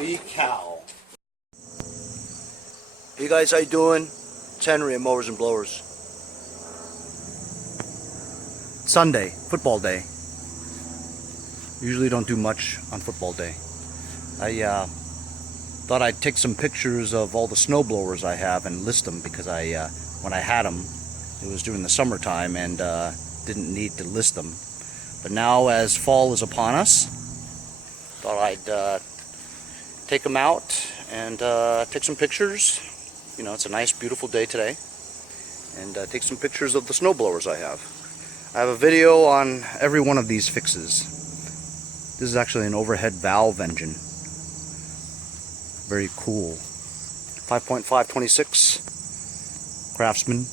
Holy cow. Hey guys, how you doing? It's Henry at Mowers and Blowers. Sunday, football day. Usually don't do much on football day. I thought I'd take some pictures of all the snow blowers I have and list them because when I had them, it was during the summertime and didn't need to list them. But now as fall is upon us, thought I'd take them out and take some pictures. You know, it's a nice beautiful day today, and take some pictures of the snow blowers I have. I have a video on every one of these fixes. This is actually an overhead valve engine. Very cool. 5.526 Craftsman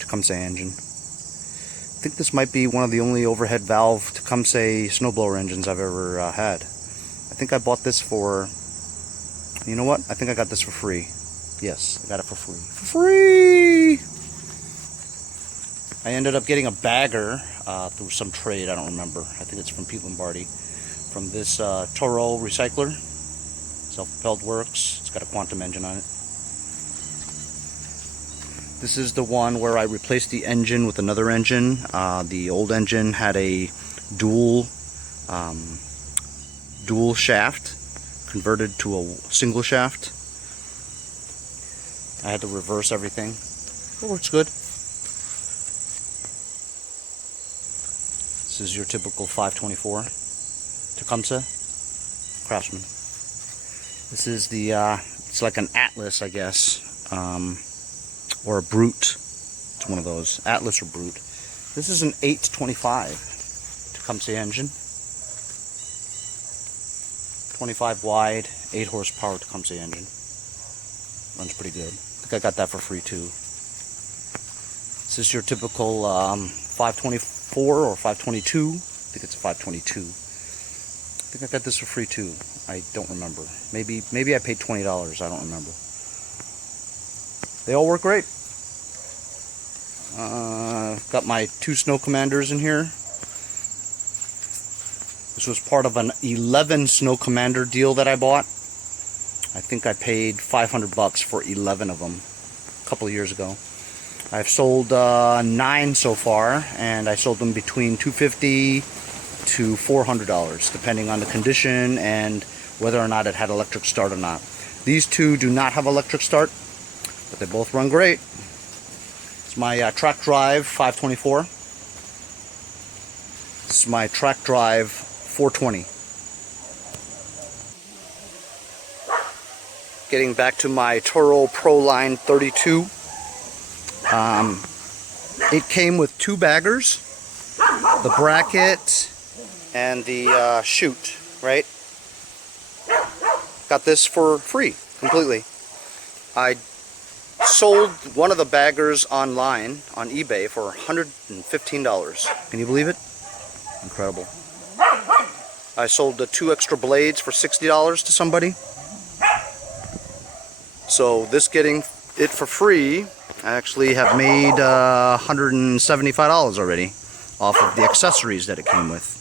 Tecumseh engine. I think this might be one of the only overhead valve Tecumseh snowblower engines I've ever had. I think I bought this for, you know what? I think I got this for free. Yes, I got it for free. For free! I ended up getting a bagger through some trade, I don't remember. I think it's from Pete Lombardi. From this Toro recycler. Self-propelled works. It's got a quantum engine on it. This is the one where I replaced the engine with another engine. The old engine had a dual shaft converted to a single shaft. I had to reverse everything. It works good. This is your typical 524 Tecumseh Craftsman. This is the it's like an Atlas, I guess, or a Brute. It's one of those, Atlas or Brute. This is an 825 Tecumseh engine. 25 wide, 8 horsepower Tecumseh engine. Runs pretty good. I think I got that for free too. This is your typical 524 or 522. I think it's a 522. I think I got this for free too. I don't remember. Maybe I paid $20. I don't remember. They all work great. Got my 2 Snow Commanders in here. This was part of an 11 Snow Commander deal that I bought. I think I paid $500 for 11 of them a couple of years ago. I've sold 9 so far, and I sold them between $250 to $400, depending on the condition and whether or not it had electric start or not. These 2 do not have electric start, but they both run great. It's my track drive 524. This is my track drive 420. Getting back to my Toro Proline 32. It came with 2 baggers, the bracket and the chute, right? Got this for free, completely. I sold one of the baggers online on eBay for $115. Can you believe it? Incredible. I sold the 2 extra blades for $60 to somebody. So this getting it for free, I actually have made $175 already off of the accessories that it came with.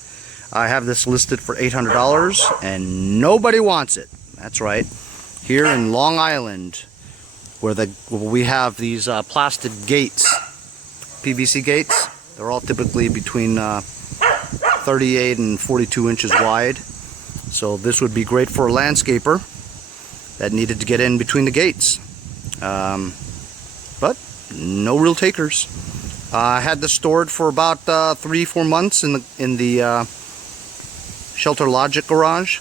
I have this listed for $800 and nobody wants it. That's right. Here in Long Island, where we have these plastic gates, PVC gates, they're all typically between 38 and 42 inches wide. So this would be great for a landscaper that needed to get in between the gates. But no real takers. I had this stored for about 3-4 months in the Shelter Logic garage,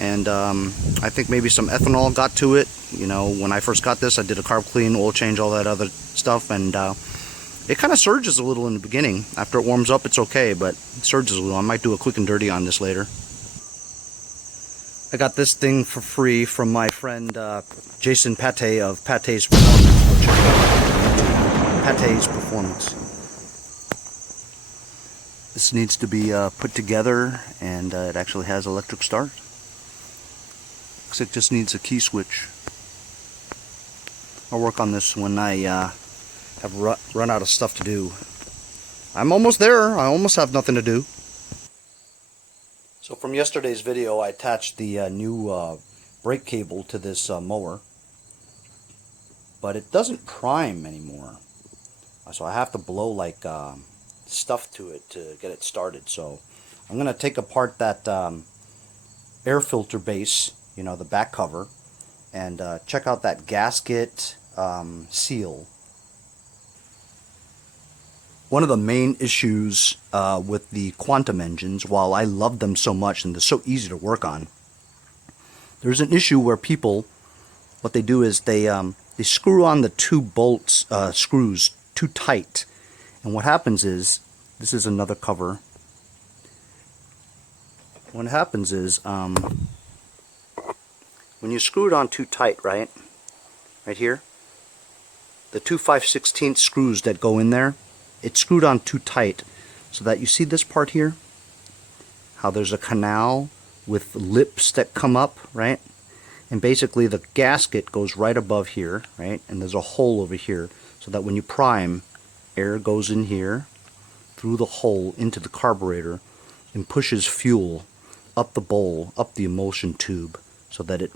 and I think maybe some ethanol got to it. You know, when I first got this, I did a carb clean, oil change, all that other stuff, and it kind of surges a little in the beginning. After it warms up, it's okay, but it surges a little. I might do a quick and dirty on this later. I got this thing for free from my friend Jason Pate of Pate's Performance. Check it out. Pate's Performance. This needs to be put together, and it actually has electric start. Looks like it just needs a key switch. I'll work on this when I have run out of stuff to do. I'm almost there. I almost have nothing to do. So from yesterday's video, I attached the new brake cable to this mower, but it doesn't prime anymore. So I have to blow like stuff to it to get it started. So I'm going to take apart that air filter base, you know, the back cover, and check out that gasket seal. One of the main issues with the quantum engines, while I love them so much and they're so easy to work on, there's an issue where people, what they do is they screw on the two bolts, screws too tight. And what happens is, this is another cover. What happens is, when you screw it on too tight, right here, the two 5/16 screws that go in there, it's screwed on too tight, so that you see this part here, how there's a canal with lips that come up, right? And basically the gasket goes right above here, right? And there's a hole over here, so that when you prime, air goes in here through the hole into the carburetor and pushes fuel up the bowl, up the emulsion tube, so that it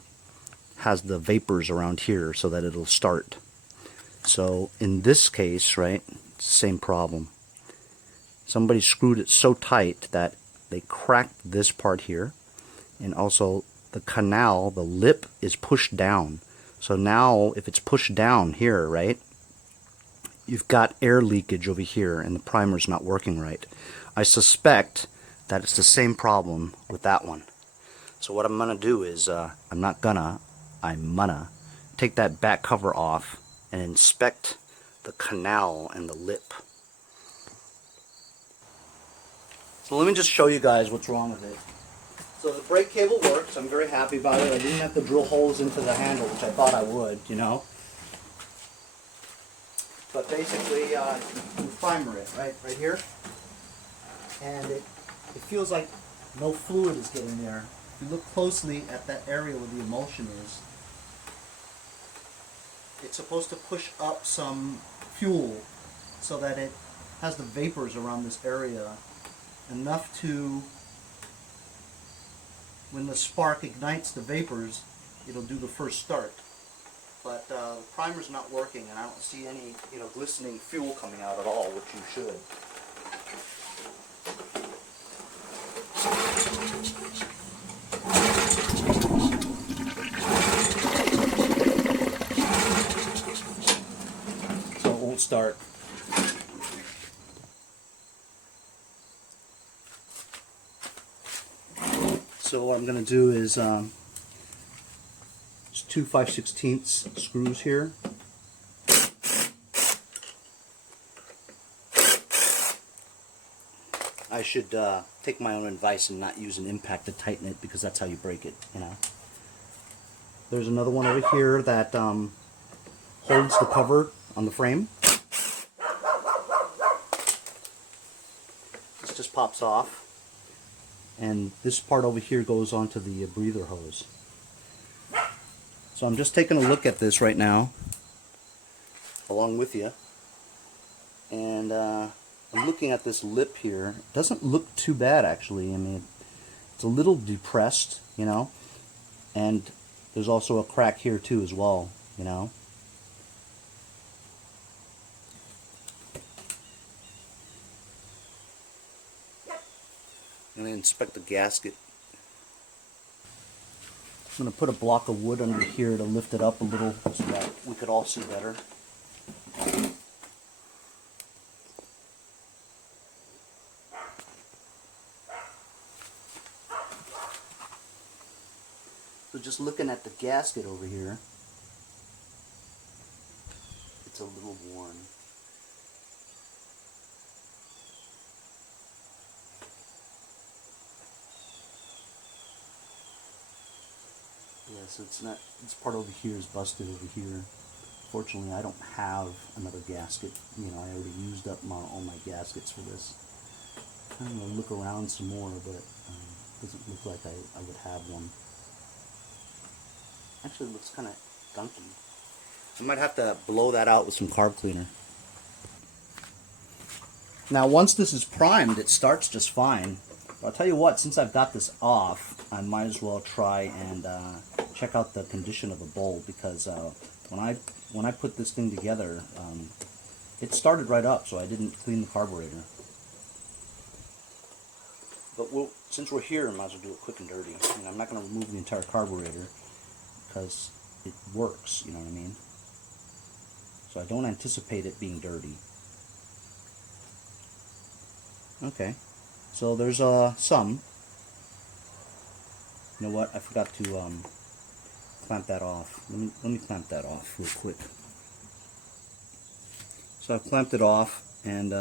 has the vapors around here so that it'll start. So in this case, right, it's the same problem. Somebody screwed it so tight that they cracked this part here, and also the canal, the lip, is pushed down. So now if it's pushed down here, right, you've got air leakage over here and the primer's not working right. I suspect that it's the same problem with that one. So what I'm gonna do is, I'm gonna take that back cover off and inspect the canal and the lip. So let me just show you guys what's wrong with it. So the brake cable works. I'm very happy about it. I didn't have to drill holes into the handle, which I thought I would, you know. But basically, you primer it right here, and it feels like no fluid is getting there. If you look closely at that area where the emulsion is, it's supposed to push up some fuel so that it has the vapors around this area enough to, when the spark ignites the vapors, it'll do the first start. But the primer's not working, and I don't see any, you know, glistening fuel coming out at all, which you should. So it won't start. So what I'm going to do is, there's two 5/16 screws here. I should take my own advice and not use an impact to tighten it, because that's how you break it, you know. There's another one over here that holds the cover on the frame. This just pops off. And this part over here goes onto the breather hose. So I'm just taking a look at this right now, along with you. And I'm looking at this lip here. It doesn't look too bad, actually. I mean, it's a little depressed, you know. And there's also a crack here too as well, you know. I'm going to inspect the gasket. I'm going to put a block of wood under here to lift it up a little so that we could all see better. So just looking at the gasket over here, it's a little worn. Yeah, so it's not, this part over here is busted over here. Fortunately, I don't have another gasket. You know, I already used up all my gaskets for this. I'm going to look around some more, but it doesn't look like I would have one. Actually, it looks kind of gunky. I might have to blow that out with some carb cleaner. Now, once this is primed, it starts just fine. But I'll tell you what, since I've got this off, I might as well try and check out the condition of the bowl, because when I put this thing together, it started right up, so I didn't clean the carburetor. But since we're here, I might as well do it quick and dirty. And I'm not going to remove the entire carburetor because it works, you know what I mean? So I don't anticipate it being dirty. Okay, so there's some. You know what? I forgot to clamp that off. Let me clamp that off real quick. So I've clamped it off, and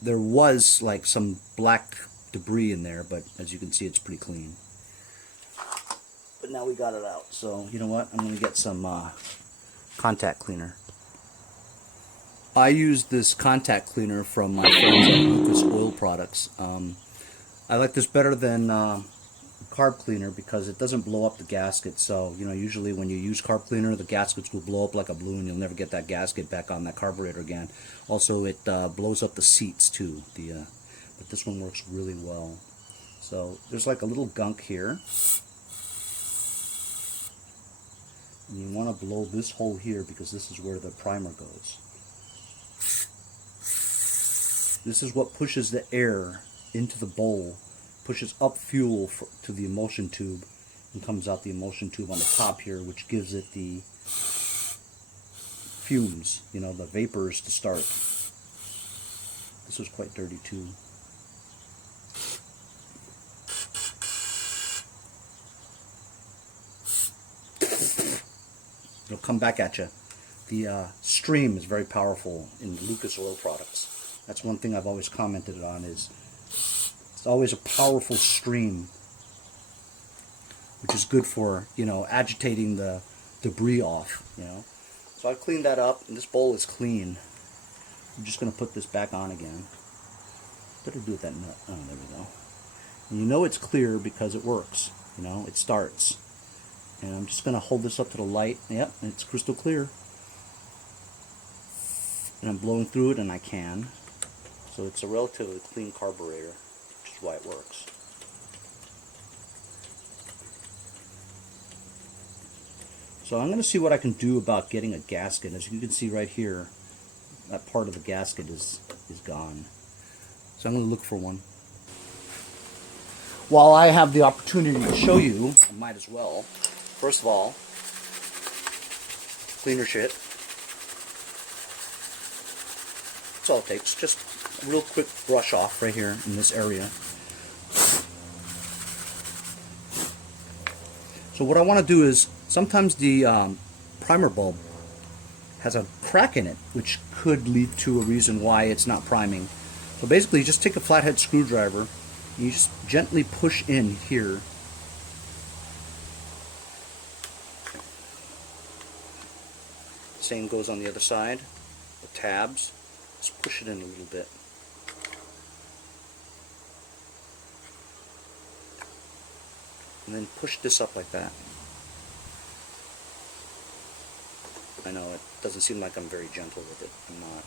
there was like some black debris in there, but as you can see, it's pretty clean. But now we got it out, so you know what? I'm going to get some contact cleaner. I use this contact cleaner from my friends at Lucas Oil Products. I like this better than carb cleaner because it doesn't blow up the gasket. So, you know, usually when you use carb cleaner, the gaskets will blow up like a balloon. You'll never get that gasket back on that carburetor again. Also, it blows up the seats too. But this one works really well. So there's like a little gunk here. And you want to blow this hole here because this is where the primer goes. This is what pushes the air into the bowl, pushes up fuel to the emulsion tube, and comes out the emulsion tube on the top here, which gives it the fumes, you know, the vapors to start. This was quite dirty too. It'll come back at you. The stream is very powerful in Lucas Oil Products. That's one thing I've always commented on, is it's always a powerful stream, which is good for, you know, agitating the debris off, you know. So I've cleaned that up, and this bowl is clean. I'm just going to put this back on again. Better do it that nut. Oh, there we go. And you know it's clear because it works, you know, it starts. And I'm just going to hold this up to the light. Yep, it's crystal clear. And I'm blowing through it, and I can. So it's a relatively clean carburetor, which is why it works. So I'm going to see what I can do about getting a gasket. As you can see right here, that part of the gasket is gone. So I'm going to look for one. While I have the opportunity to show you, I might as well. First of all, cleaner shit. That's all it takes. Just a real quick brush off right here in this area. So what I want to do is, sometimes the primer bulb has a crack in it, which could lead to a reason why it's not priming. So basically, you just take a flathead screwdriver, and you just gently push in here. Same goes on the other side. The tabs. Just push it in a little bit. And then push this up like that. I know it doesn't seem like I'm very gentle with it. I'm not.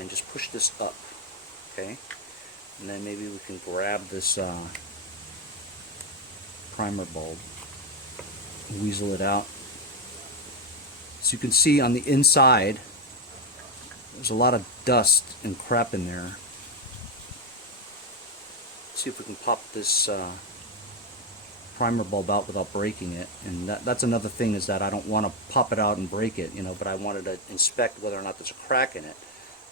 And just push this up. Okay? And then maybe we can grab this primer bulb, weasel it out. So you can see on the inside, there's a lot of dust and crap in there. Let's see if we can pop this primer bulb out without breaking it. And that's another thing, is that I don't want to pop it out and break it, you know, but I wanted to inspect whether or not there's a crack in it.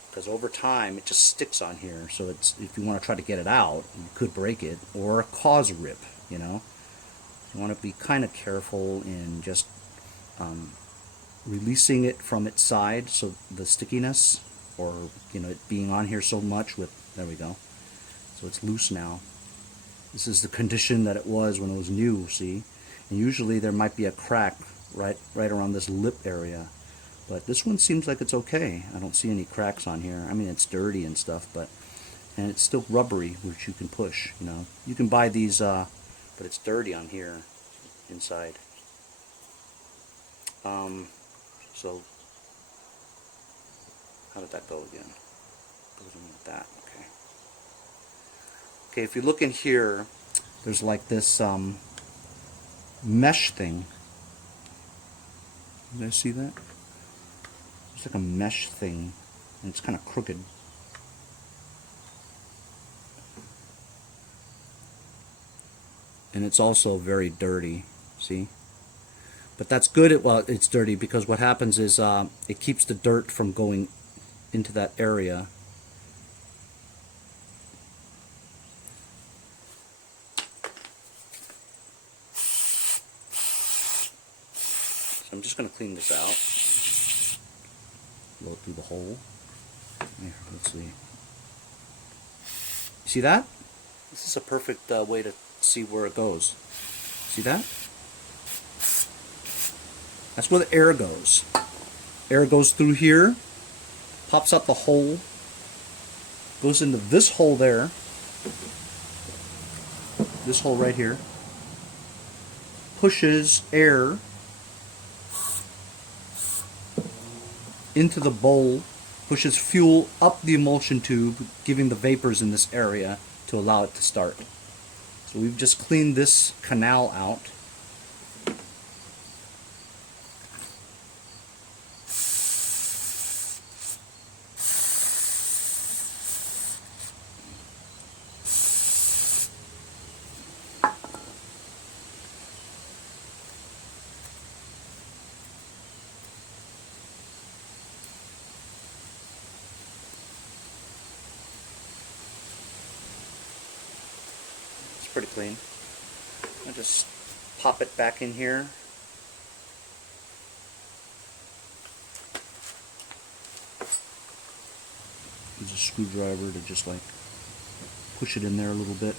Because over time, it just sticks on here. So it's, if you want to try to get it out, you could break it or cause a rip, you know. You want to be kind of careful in just releasing it from its side, so the stickiness, or, you know, it being on here so much with, there we go. So it's loose now. This is the condition that it was when it was new, see? And usually there might be a crack right around this lip area. But this one seems like it's okay. I don't see any cracks on here. I mean, it's dirty and stuff, but, and it's still rubbery, which you can push, you know. You can buy these, but it's dirty on here, inside. So, how did that go again? Goes in like that, okay. Okay, if you look in here, there's like this mesh thing. You guys see that? It's like a mesh thing, and it's kind of crooked. And it's also very dirty, see? But that's good, well, it's dirty, because what happens is it keeps the dirt from going into that area. So I'm just going to clean this out. Blow it through the hole. Here, let's see. You see that? This is a perfect way to see where it goes. See that? That's where the air goes. Air goes through here, pops out the hole, goes into this hole there, this hole right here, pushes air into the bowl, pushes fuel up the emulsion tube, giving the vapors in this area to allow it to start. So we've just cleaned this canal out. Pretty clean. I'll just pop it back in here. Use a screwdriver to just like push it in there a little bit.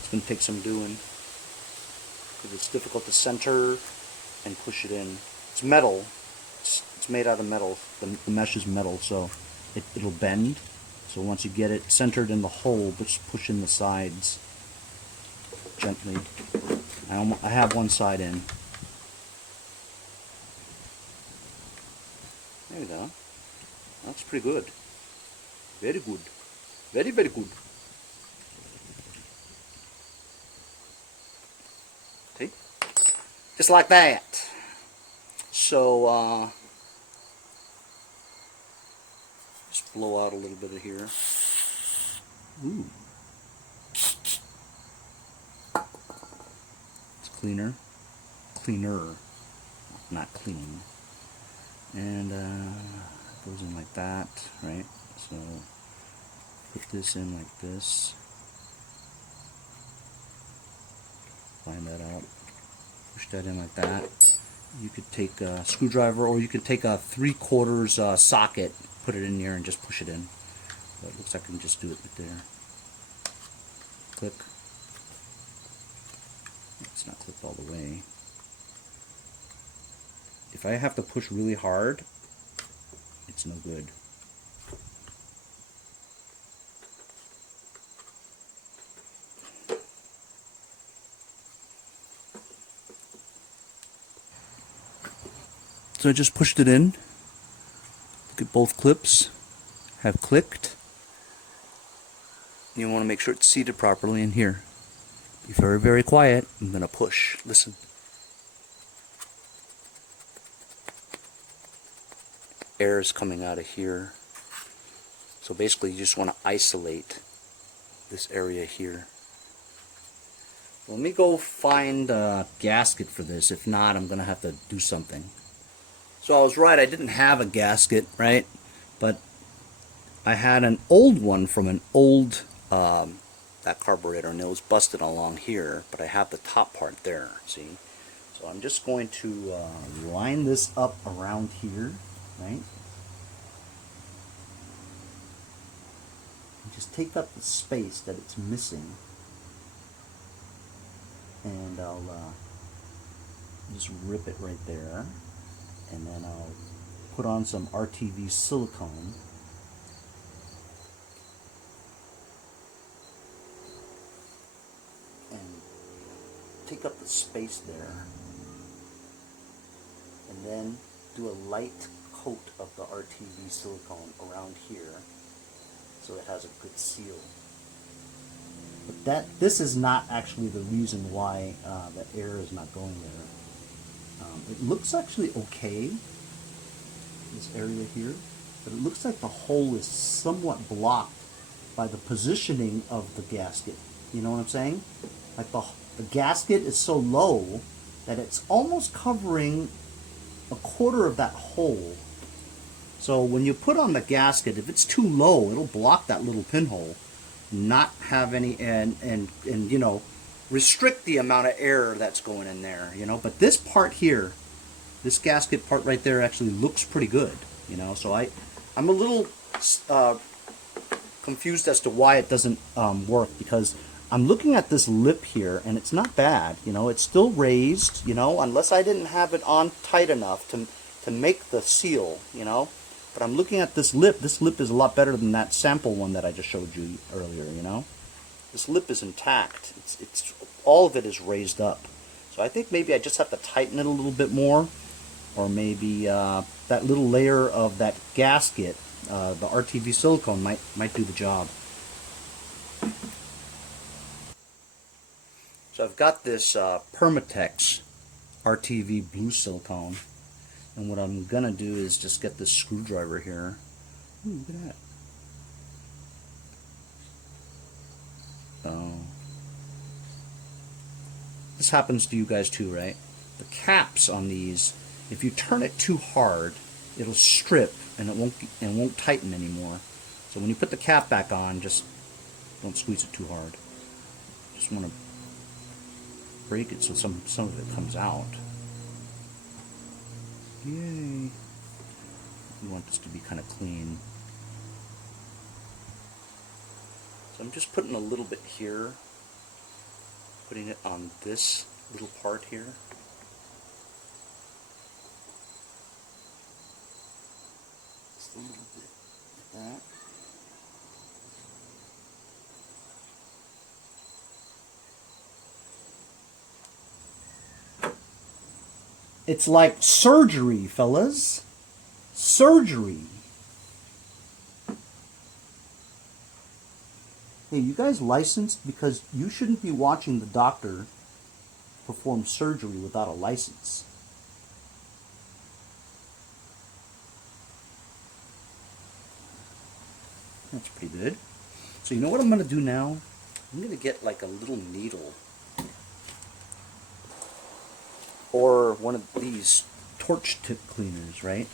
It's going to take some doing because it's difficult to center and push it in. It's metal. It's made out of metal. The mesh is metal, so it'll bend. So once you get it centered in the hole, just push in the sides gently. I have one side in. There we go. That's pretty good. Very good. Very, very good. See? Just like that. So, just blow out a little bit of here. Ooh. It's cleaner. Cleaner. Not clean. And it goes in like that, right? So put this in like this. Line that out. Push that in like that. You could take a screwdriver, or you could take a 3/4 socket, put it in there and just push it in. But it looks like I can just do it right there. Click. It's not clipped all the way. If I have to push really hard, it's no good. So I just pushed it in. Look at both clips have clicked. You want to make sure it's seated properly in here. Be very, very quiet. I'm going to push. Listen. Air is coming out of here. So basically you just want to isolate this area here. Let me go find a gasket for this. If not, I'm going to have to do something. So I was right, I didn't have a gasket, right? But I had an old one from an old that carburetor, and it was busted along here, but I have the top part there, see? So I'm just going to line this up around here, right? And just take up the space that it's missing, and I'll just rip it right there. And then I'll put on some RTV silicone. And take up the space there. And then do a light coat of the RTV silicone around here so it has a good seal. But this is not actually the reason why the air is not going there. It looks actually okay, this area here, but it looks like the hole is somewhat blocked by the positioning of the gasket. You know what I'm saying? Like the gasket is so low that it's almost covering a quarter of that hole. So when you put on the gasket, if it's too low, it'll block that little pinhole, not have any, and you know, restrict the amount of air that's going in there, you know. But this part here, this gasket part right there, actually looks pretty good, you know. So I'm a little confused as to why it doesn't work, because I'm looking at this lip here and it's not bad, you know. It's still raised, you know, unless I didn't have it on tight enough to make the seal, you know. But I'm looking at this lip. This lip is a lot better than that sample one that I just showed you earlier, you know. This lip is intact. It's all of it is raised up. So I think maybe I just have to tighten it a little bit more, or maybe that little layer of that gasket, the RTV silicone, might do the job. So I've got this Permatex RTV blue silicone, and what I'm gonna do is just get this screwdriver here. Ooh, look at that. Oh. This happens to you guys too, right? The caps on these, if you turn it too hard, it'll strip and it won't tighten anymore. So when you put the cap back on, just don't squeeze it too hard. Just want to break it so some of it comes out. Yay! We want this to be kind of clean. So I'm just putting a little bit here, putting it on this little part here. Just a little bit like that. It's like surgery, fellas. Surgery. Hey, you guys licensed? Because you shouldn't be watching the doctor perform surgery without a license. That's pretty good. So you know what I'm going to do now? I'm going to get like a little needle, or one of these torch tip cleaners, right?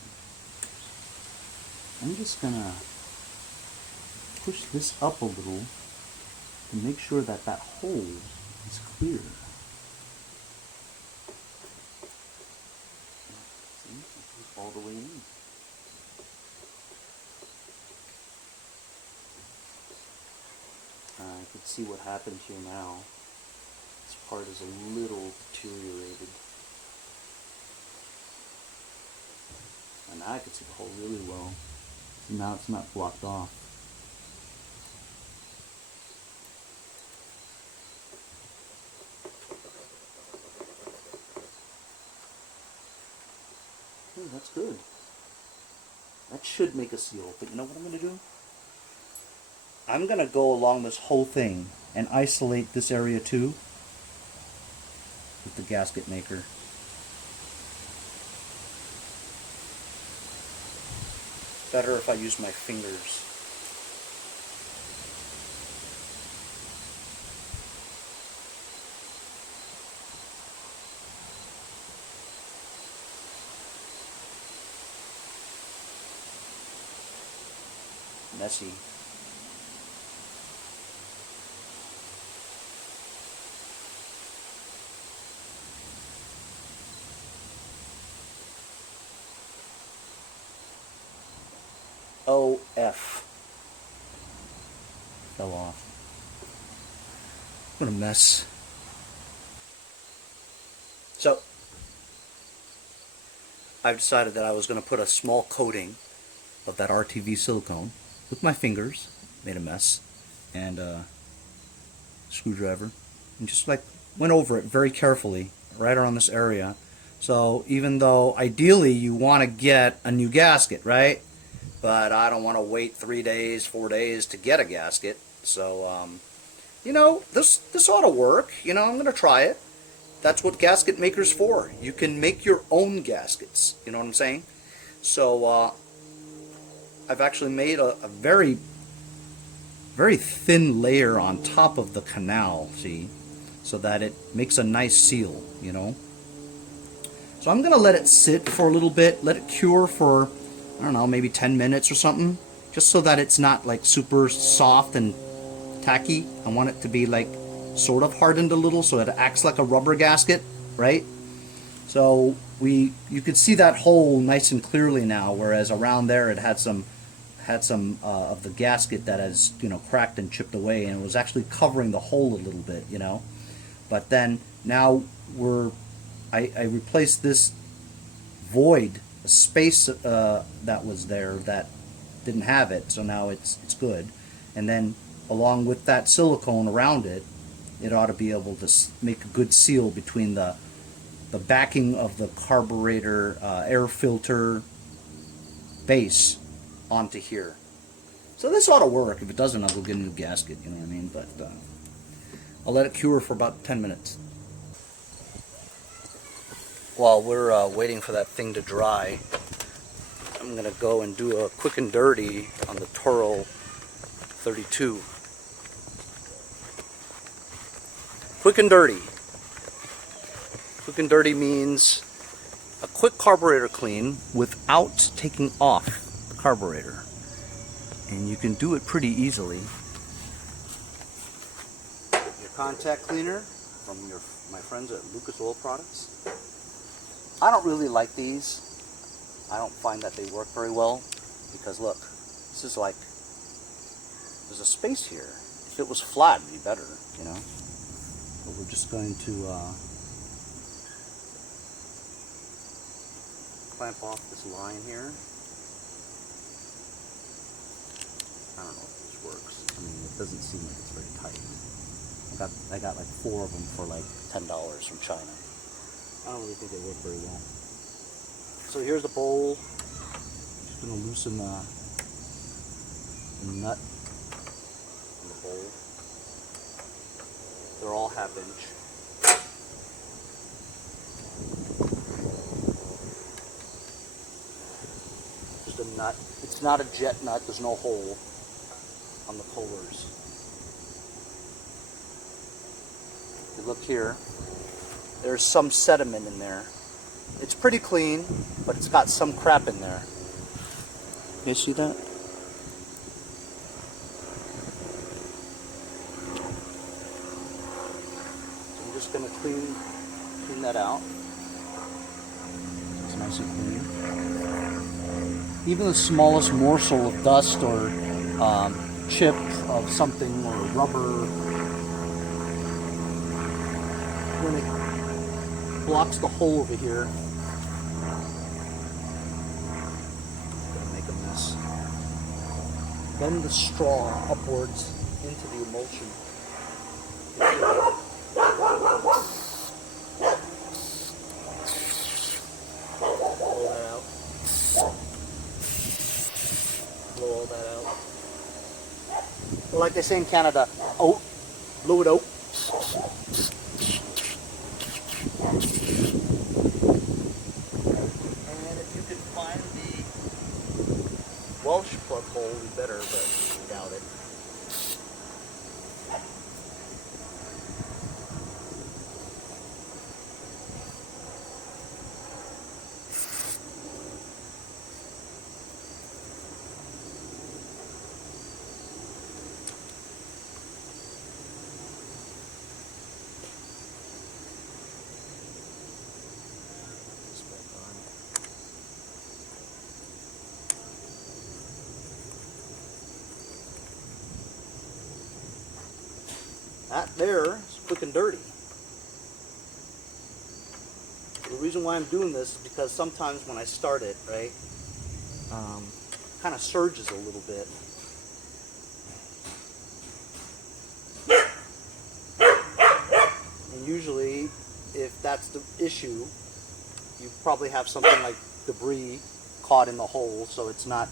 I'm just going to push this up a little to make sure that that hole is clear. See, all the way in. I can see what happened here now. This part is a little deteriorated. And now I can see the hole really well. So now it's not blocked off. Okay, that's good. That should make a seal. But you know what I'm going to do? I'm going to go along this whole thing and isolate this area too with the gasket maker. Better if I use my fingers. Messy. OF. Fell off. What a mess. So, I've decided that I was going to put a small coating of that RTV silicone with my fingers, made a mess, and a screwdriver, and just like went over it very carefully right around this area. So even though ideally you want to get a new gasket, right? But I don't want to wait 3 days, 4 days to get a gasket. So, you know, this ought to work. You know, I'm going to try it. That's what gasket maker's for. You can make your own gaskets. You know what I'm saying? So I've actually made a very, very thin layer on top of the canal, see, so that it makes a nice seal, you know. So I'm going to let it sit for a little bit, let it cure for, I don't know, maybe 10 minutes or something, just so that it's not like super soft and tacky. I want it to be like sort of hardened a little so it acts like a rubber gasket, right? So you could see that hole nice and clearly now, whereas around there it had some of the gasket that has, you know, cracked and chipped away, and it was actually covering the hole a little bit, you know. But then now I replaced this void, a space that was there that didn't have it, so now it's good. And then along with that silicone around it, it ought to be able to make a good seal between the backing of the carburetor air filter base onto here. So this ought to work. If it doesn't, I'll go get a new gasket, you know what I mean? But I'll let it cure for about 10 minutes. While we're waiting for that thing to dry, I'm going to go and do a quick and dirty on the Toro 32. Quick and dirty. Quick and dirty means a quick carburetor clean without taking off the carburetor. And you can do it pretty easily. Your contact cleaner from my friends at Lucas Oil Products. I don't really like these. I don't find that they work very well because look, this is like, there's a space here. If it was flat, it'd be better, you know. But we're just going to clamp off this line here. I don't know if this works. I mean, it doesn't seem like it's very tight. I got like 4 of them for like $10 from China. I don't really think they work very well. So here's the bowl. Just gonna loosen the nut in the bowl. They're all 1/2 inch. Just a nut. It's not a jet nut. There's no hole on the pullers. You look here. There's some sediment in there. It's pretty clean, but it's got some crap in there. You see that? So I'm just going to clean that out. It's nice and clean. Even the smallest morsel of dust or chip of something or rubber, when it blocks the hole over here, gonna make a mess. Bend the straw upwards into the emulsion. Blow that out. Blow all that out. Like they say in Canada, out, blow it out. Welsh plug hole would be better, but I doubt it. That there is quick and dirty. The reason why I'm doing this is because sometimes when I start it, right, kind of surges a little bit. And usually, if that's the issue, you probably have something like debris caught in the hole, so it's not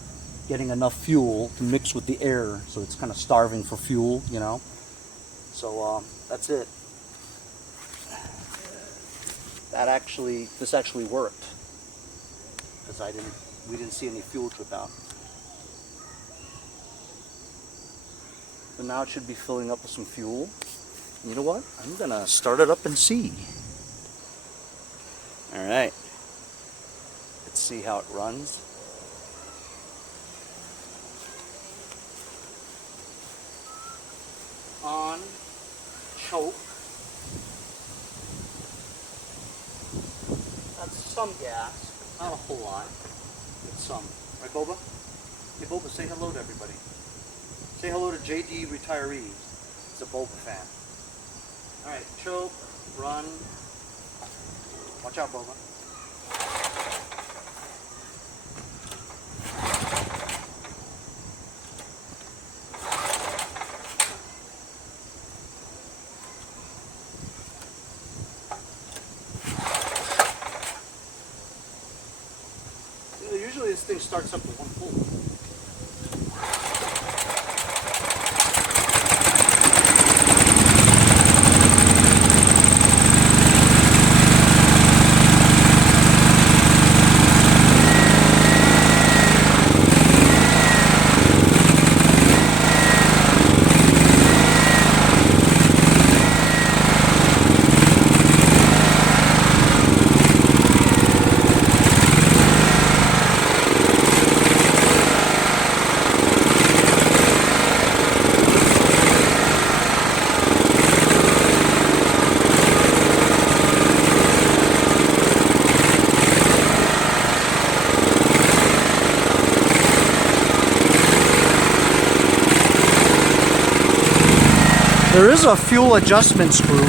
getting enough fuel to mix with the air, so it's kind of starving for fuel, you know. So that's it. This actually worked, because we didn't see any fuel drip out. But now it should be filling up with some fuel. You know what? I'm gonna start it up and see. All right. Let's see how it runs. On, choke. That's some gas, not a whole lot, but some. Right, Boba? Hey, Boba, say hello to everybody. Say hello to JD Retirees. He's a Boba fan. All right, choke, run. Watch out, Boba. Usually this thing starts up with one pull. There is a fuel adjustment screw.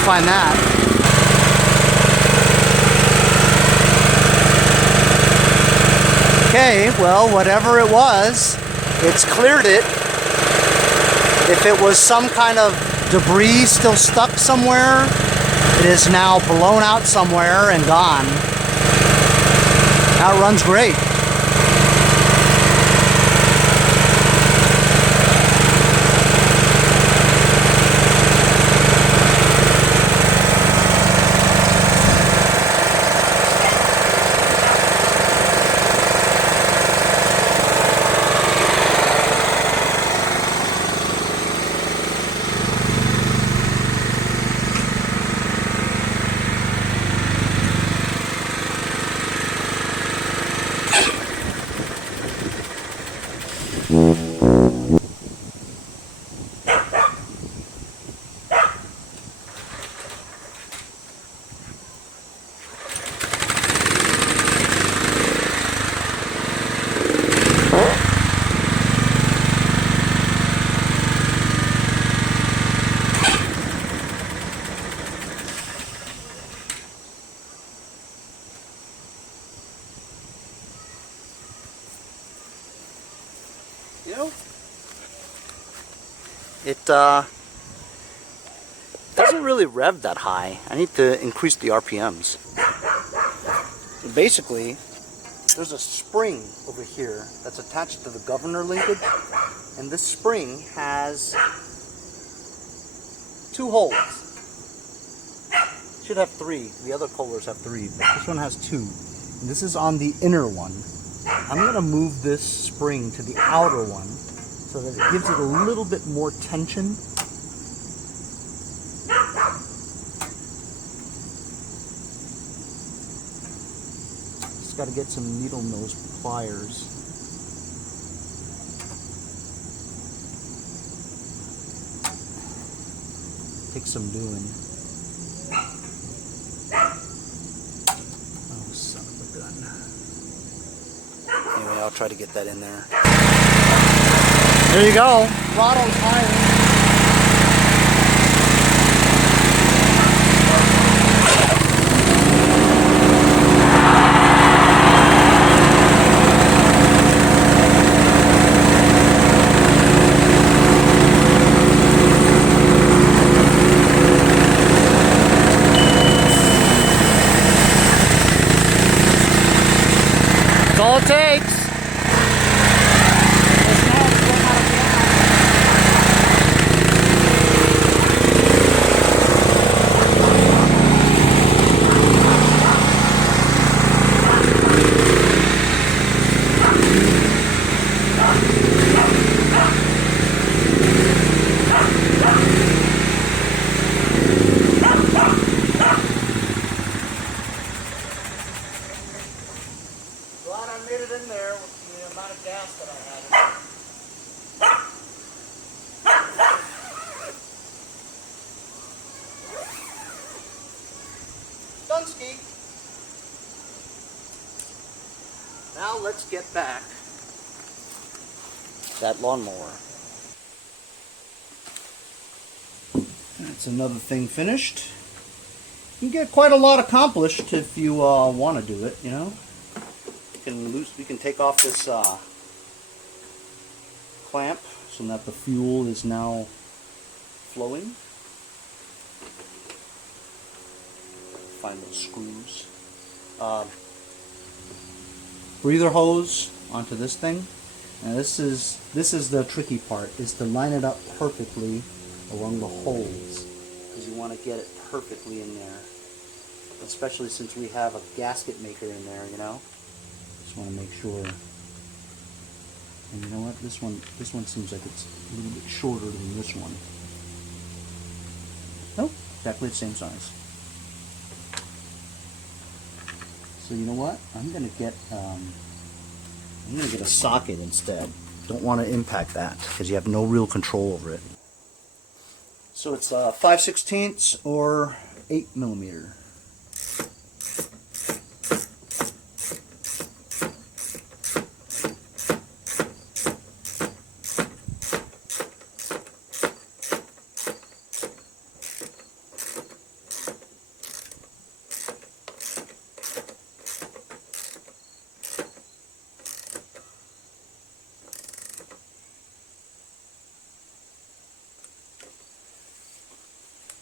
Find that. Okay, well, whatever it was, it's cleared it. If it was some kind of debris still stuck somewhere, it is now blown out somewhere and gone. That runs great. doesn't really rev that high. I need to increase the RPMs. Basically, there's a spring over here that's attached to the governor linkage, and this spring has 2 holes. Should have 3. The other pullers have 3, but this one has 2. And this is on the inner one. I'm going to move this spring to the outer one so that it gives it a little bit more tension. Just got to get some needle nose pliers. Takes some doing. Oh, son of a gun. Anyway, I'll try to get that in there. There you go. Throttle's higher. That's all it takes. Glad I made it in there with the amount of gas that I had in there. Dunsky. Now let's get back that lawnmower. That's another thing finished. You can get quite a lot accomplished if you want to do it, you know. We can take off this clamp so that the fuel is now flowing. Find those screws. Breather hose onto this thing. Now this is the tricky part, is to line it up perfectly along the holes, because you want to get it perfectly in there, especially since we have a gasket maker in there, you know. Just want to make sure. And you know what? This one seems like it's a little bit shorter than this one. Nope, exactly the same size. So you know what? I'm gonna get a socket instead. Don't want to impact that because you have no real control over it. So it's 5/16 or 8mm.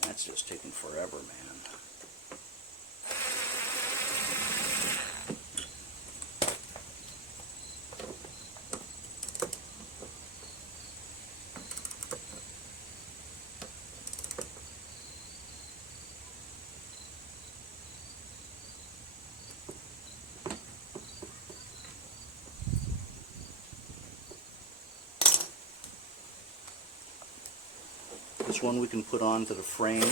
That's just taking forever, man. This one we can put onto the frame.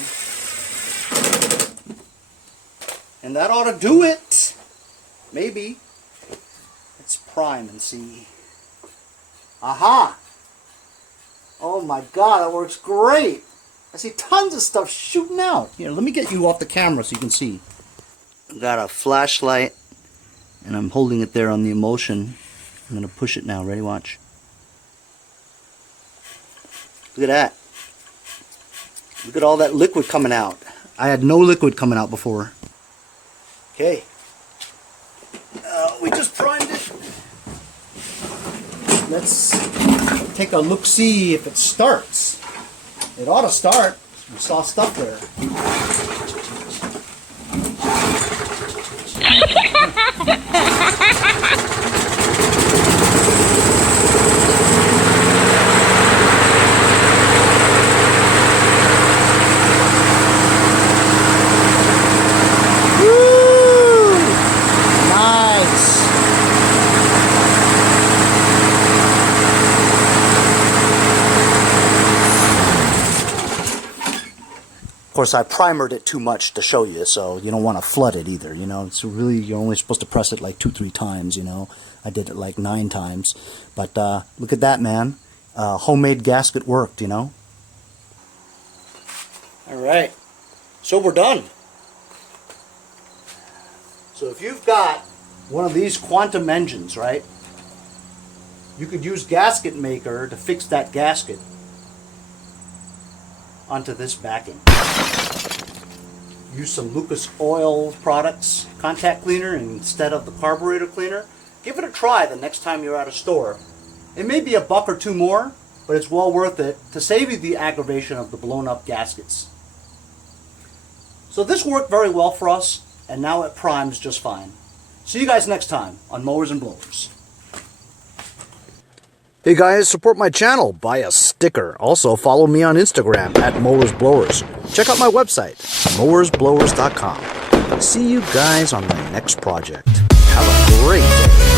And that ought to do it. Maybe. Let's prime and see. Aha! Oh my god, that works great! I see tons of stuff shooting out. Here, let me get you off the camera so you can see. I've got a flashlight and I'm holding it there on the emulsion. I'm going to push it now. Ready? Watch. Look at that. Look at all that liquid coming out. I had no liquid coming out before. Okay. We just primed it. Let's take a look-see if it starts. It ought to start. We saw stuff there. Woo! Nice. Of course, I primered it too much to show you, so you don't want to flood it either, you know. It's really, you're only supposed to press it like 2-3 times, you know. I did it like 9 times. But look at that, man. Homemade gasket worked, you know. Alright, so we're done. So if you've got one of these quantum engines, right, you could use gasket maker to fix that gasket onto this backing. Use some Lucas Oil Products contact cleaner instead of the carburetor cleaner. Give it a try the next time you're at a store. It may be $1 or $2 more, but it's well worth it to save you the aggravation of the blown up gaskets. So this worked very well for us, and now it primes just fine. See you guys next time on Mowers and Blowers. Hey guys, support my channel, buy a sticker. Also follow me on Instagram at Mowers Blowers. Check out my website, mowersblowers.com. See you guys on the next project. Have a great day.